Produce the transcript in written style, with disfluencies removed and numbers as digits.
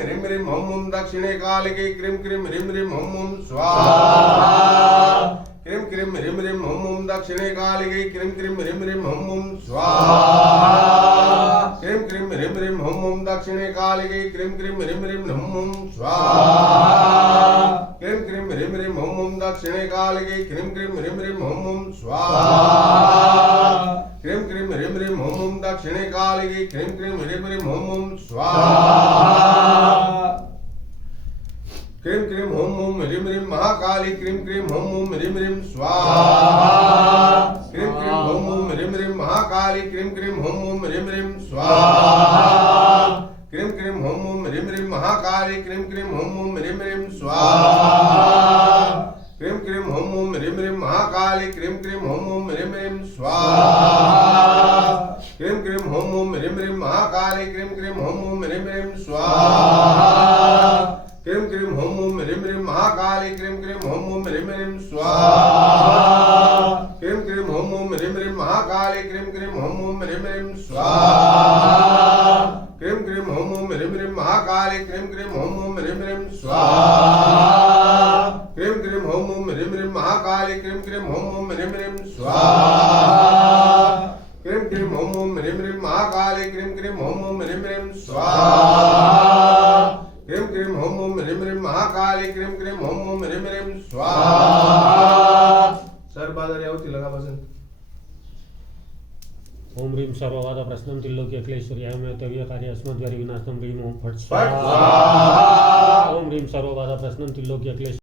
ह्रीं ह्रीं हुं हुं दक्षिणे कालिके क्रीं क्रीं ह्रीं ह्रीं हुं हुं स्वाहा क्रीं क्रीं ह्रीं ह्रीं हुं हुं दक्षिणे कालिके क्रीं क्रीं ह्रीं ह्रीं हुं हुं स्वाहा क्रीं क्रीं ह्रीं ह्रीं हुं हुं दक्षिणे कालिके क्रीं क्रीं ह्रीं ह्रीं हुं हुं स्वाहा क्रीं क्रीं ह्रीं ह्रीं हुं हुं दक्षिणे कालिके क्रीं क्रीं ह्रीं ह्रीं हुं हुं स्वाहा क्रीं क्रीं ह्रीं ह्रीं हुं हुं दक्षिणे कालिके क्रीं क्रीं ह्रीं ह्रीं हुं हुं स्वाहा क्रीं क्रीं हुं हुं ह्रीं ह्रीं महाकाली क्रीं क्रीं हुं हुं ह्रीं ह्रीं स्वाहा क्रीं क्रीं हुं हुं ह्रीं ह्रीं महाकाली क्रीं क्रीं हुं हुं ह्रीं ह्रीं स्वाहा क्रीं क्रीं हुं हुं ह्रीं ह्रीं महाकाली क्रीं क्रीं हुं हुं ह्रीं ह्रीं स्वाहा क्रीं क्रीं हुं हुं ह्रीं ह्रीं महाकाली क्रीं क्रीं हुं हुं ह्रीं ह्रीं स्वाहा क्रीं क्रीं हुं हुं ह्रीं ह्रीं महाकाली क्रीं क्रीं हुं हुं ह्रीं ह्रीं स्वाहा क्रीं क्रीं हुं हुं ह्रीं ह्रीं महाकाली क्रीं क्रीं हुं हुं ह्रीं ह्रीं स्वाहा क्रीं क्रीं हुं हुं ह्रीं ह्रीं महाकाली क्रीं क्रीं हुं हुं ह्रीं ह्रीं स्वाहा क्रीं क्रीं हुं हुं ह्रीं ह्रीं महाकाली क्रीं क्रीं हुं हुं ह्रीं ह्रीं स्वाहा क्रीं क्रीं हुं हुं ह्रीं ह्रीं महाकाली क्रीं क्रीं हुं हुं ह्रीं ह्रीं स्वाहा क्रीं क्रीं हुं हुं ह्रीं ह्रीं महाकाली क्रीं क्रीं हुं हुं ह्रीं ह्रीं स्वाहा क्रीं क्रीं हुं हुं ह्रीं ह्रीं महाकाली क्रीं क्रीं हुं हुं ह्रीं ह्रीं स्वाहा सर बाजारी आवती लगा बसन ओम ह्रीं सर्ववाद प्रश्नं त्रिलोक्य क्लेश्वर्याय तवीय कार्य अस्मद्वारि विनाशनं ह्रीं ओम फट् स्वाहा स्वाहा ओम ह्रीं सर्ववाद प्रश्नं त्रिलोक्य क्लेश